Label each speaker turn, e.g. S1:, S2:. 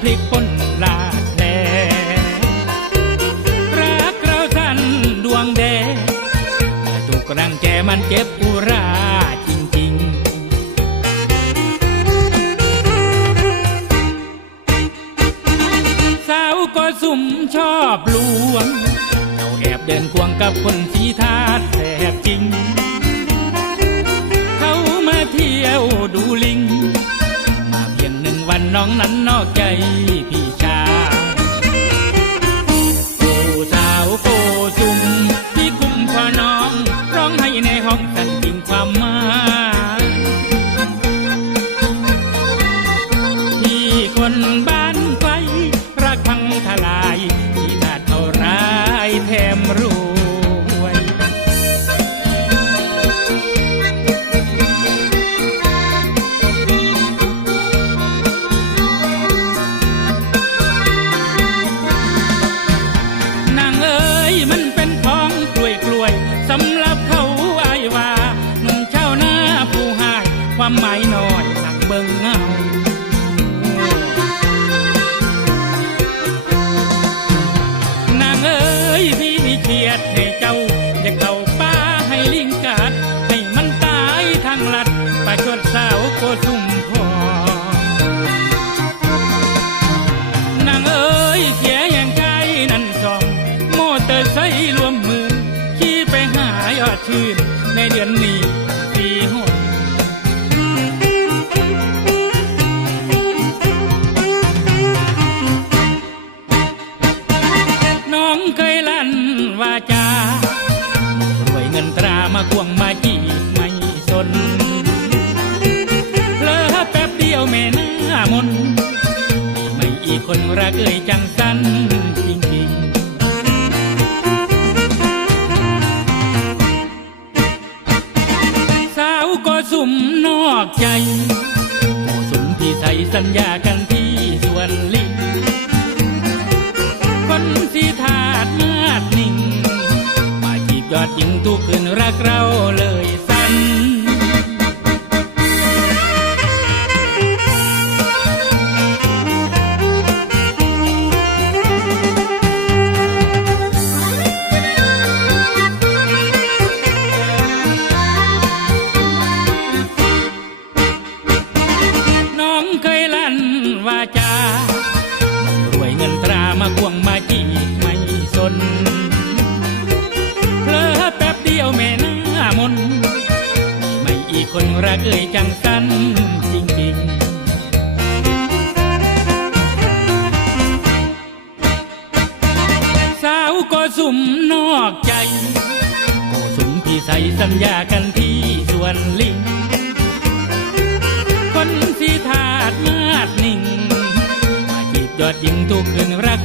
S1: พลิกพ้นลาดแลรักเราท่านดวงแดงแต่ถูกรังแกมันเจ็บอุราจริงๆสาวก็สุ่มชอบลวง เราแอบเดินควงกับคนสีทาแสบจริง องนั้นนอกใจพี่ หน้อยนางเบิ่งเงานางเอ้ยพี่มีเกียดให้เจ้า มาควงมาจีบไม่สนเพลอแป๊บเดียวแม่หน้ามนไม่อีคนรักเอ่ยจังสันจริงๆสาวก็สุ่มนอกใจโอ้สุมที่ใส่สัญญากัน ยอดหญิงทุกคืนรักเรา คนรักเอ่ยจังสันจริงๆสาวก็สุ่มนอกใจ โอสุมพี่ใส่สัญญากันที่สวนลิง คนสีถาดมาดนิ่ง มาจีบยอดหญิงทุกคืนรัก